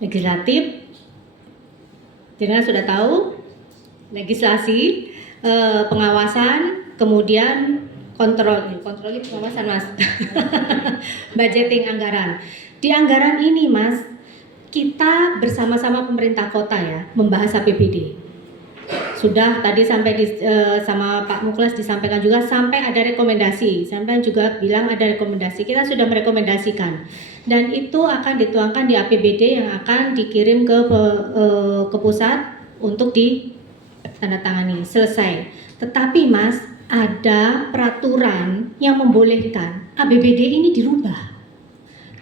legislatif, jenengan sudah tahu, legislasi, pengawasan, kemudian kontrol pengawasan mas, budgeting anggaran. Di anggaran ini mas, kita bersama-sama pemerintah kota ya membahas APBD. Sudah tadi sampai sama Pak Muklas disampaikan juga sampai ada rekomendasi. Sampai juga bilang ada rekomendasi. Kita sudah merekomendasikan dan itu akan dituangkan di APBD yang akan dikirim ke pusat untuk ditandatangani. Selesai. Tetapi Mas, ada peraturan yang membolehkan APBD ini dirubah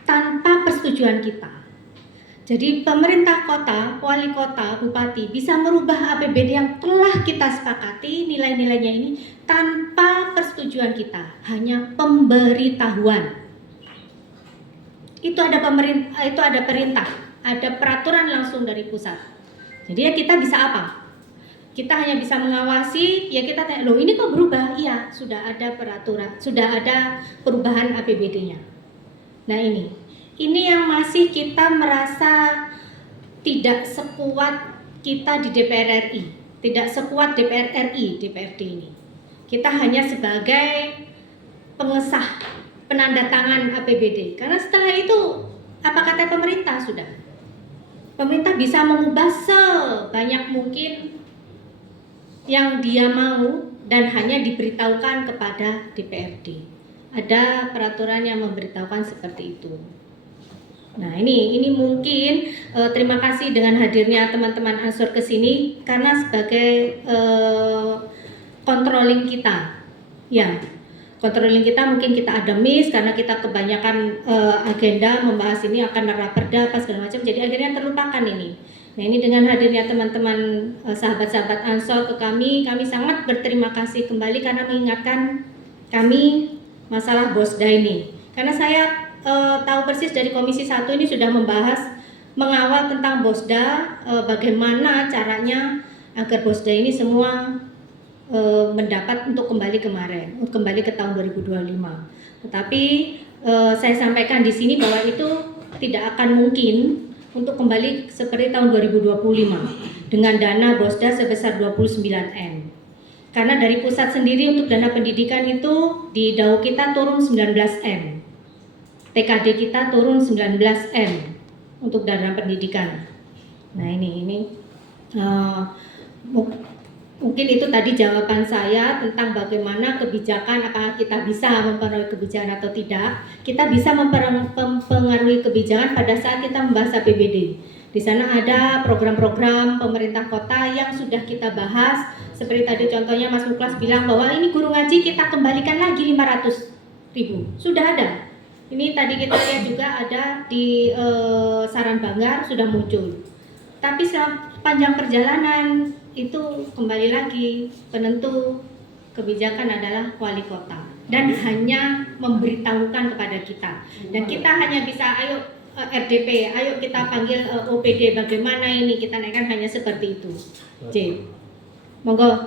tanpa persetujuan kita. Jadi pemerintah kota, wali kota, bupati bisa merubah APBD yang telah kita sepakati nilai-nilainya ini tanpa persetujuan kita, hanya pemberitahuan. Itu ada perintah, ada peraturan langsung dari pusat. Jadi ya kita bisa apa? Kita hanya bisa mengawasi, ya kita tanya, loh ini kok berubah? Iya, sudah ada peraturan, sudah ada perubahan APBD-nya. Nah ini yang masih kita merasa tidak sekuat kita di DPR RI, tidak sekuat DPR RI, DPRD ini. Kita hanya sebagai pengesah, penandatangan APBD. Karena setelah itu, apa kata pemerintah sudah? Pemerintah bisa mengubah sebanyak mungkin yang dia mau dan hanya diberitahukan kepada DPRD. Ada peraturan yang memberitahukan seperti itu. Nah ini mungkin terima kasih dengan hadirnya teman-teman Ansor ke sini karena sebagai controlling kita, ya controlling kita mungkin kita ada miss karena kita kebanyakan agenda membahas ini akan raperda apa segala macam, jadi akhirnya terlupakan ini. Nah ini dengan hadirnya teman-teman sahabat-sahabat Ansor ke kami sangat berterima kasih kembali karena mengingatkan kami masalah BOSDA ini, karena saya tahu persis dari Komisi 1 ini sudah membahas mengawal tentang BOSDA, bagaimana caranya agar BOSDA ini semua mendapat untuk kembali ke tahun 2025. Tetapi saya sampaikan di sini bahwa itu tidak akan mungkin untuk kembali seperti tahun 2025 dengan dana BOSDA sebesar 29M. Karena dari pusat sendiri untuk dana pendidikan itu di DAU kita turun 19M. TKD kita turun 19M untuk dana pendidikan. Nah ini mungkin itu tadi jawaban saya tentang bagaimana kebijakan, apakah kita bisa mempengaruhi kebijakan atau tidak. Kita bisa mempengaruhi kebijakan pada saat kita membahas APBD. Di sana ada program-program pemerintah kota yang sudah kita bahas. Seperti tadi contohnya Mas Muklas bilang bahwa ini guru ngaji kita kembalikan lagi 500.000. Sudah ada. Ini tadi kita lihat juga ada di Saran Banggar sudah muncul. Tapi sepanjang perjalanan itu kembali lagi penentu kebijakan adalah wali kota dan hanya memberitahukan kepada kita. Dan kita hanya bisa ayo RDP, ayo kita panggil OPD bagaimana ini kita naikkan hanya seperti itu. J. Monggo.